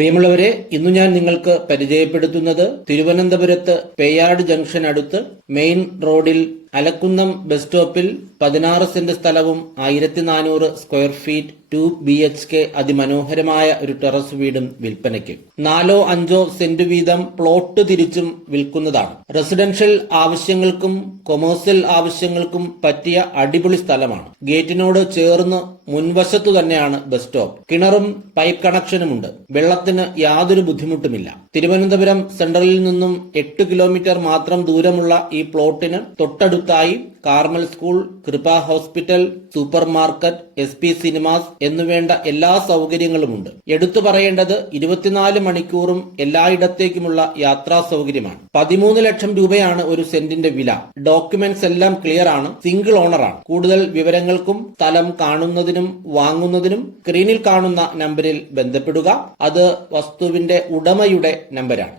പ്രിയമുള്ളവരെ, ഇന്നു ഞാൻ നിങ്ങൾക്ക് പരിചയപ്പെടുത്തുന്നത് തിരുവനന്തപുരത്ത് പേയാട് ജംഗ്ഷൻ അടുത്ത് മെയിൻ റോഡിൽ അലക്കുന്നം ബസ് സ്റ്റോപ്പിൽ 16 സെന്റ് സ്ഥലവും 1400 സ്ക്വയർ ഫീറ്റ് 2 BHK അതിമനോഹരമായ ഒരു ടെറസ് വീടും വിൽപ്പനയ്ക്ക്. 4-5 സെന്റ് വീതം പ്ലോട്ട് തിരിച്ചും വിൽക്കുന്നതാണ്. റെസിഡൻഷ്യൽ ആവശ്യങ്ങൾക്കും കൊമേഴ്സ്യൽ ആവശ്യങ്ങൾക്കും പറ്റിയ അടിപൊളി സ്ഥലമാണ്. ഗേറ്റിനോട് ചേർന്ന് മുൻവശത്തു തന്നെയാണ് ബസ് സ്റ്റോപ്പ്. കിണറും പൈപ്പ് കണക്ഷനുമുണ്ട്. വെള്ളത്തിന് യാതൊരു ബുദ്ധിമുട്ടുമില്ല. തിരുവനന്തപുരം സെൻട്രലിൽ നിന്നും 8 കിലോമീറ്റർ മാത്രം ദൂരമുള്ള ഈ പ്ലോട്ടിന് തൊട്ടടുത്തായി Carmel school, Kripa hospital, super market, SP cinemas എന്നുവേണ്ട എല്ലാ സൗകര്യങ്ങളുമുണ്ട്. എടുത്തു പറയേണ്ടത് 24 മണിക്കൂറും എല്ലായിടത്തേക്കുമുള്ള യാത്രാ സൗകര്യമാണ്. 13 ലക്ഷം രൂപയാണ് ഒരു സെന്റിന്റെ വില. ഡോക്യുമെന്റ്സ് എല്ലാം ക്ലിയർ ആണ്. സിംഗിൾ ഓണറാണ്. കൂടുതൽ വിവരങ്ങൾക്കും സ്ഥലം കാണുന്നതിനും വാങ്ങുന്നതിനും സ്ക്രീനിൽ കാണുന്ന നമ്പറിൽ ബന്ധപ്പെടുക. അത് വസ്തുവിന്റെ ഉടമയുടെ നമ്പരാണ്.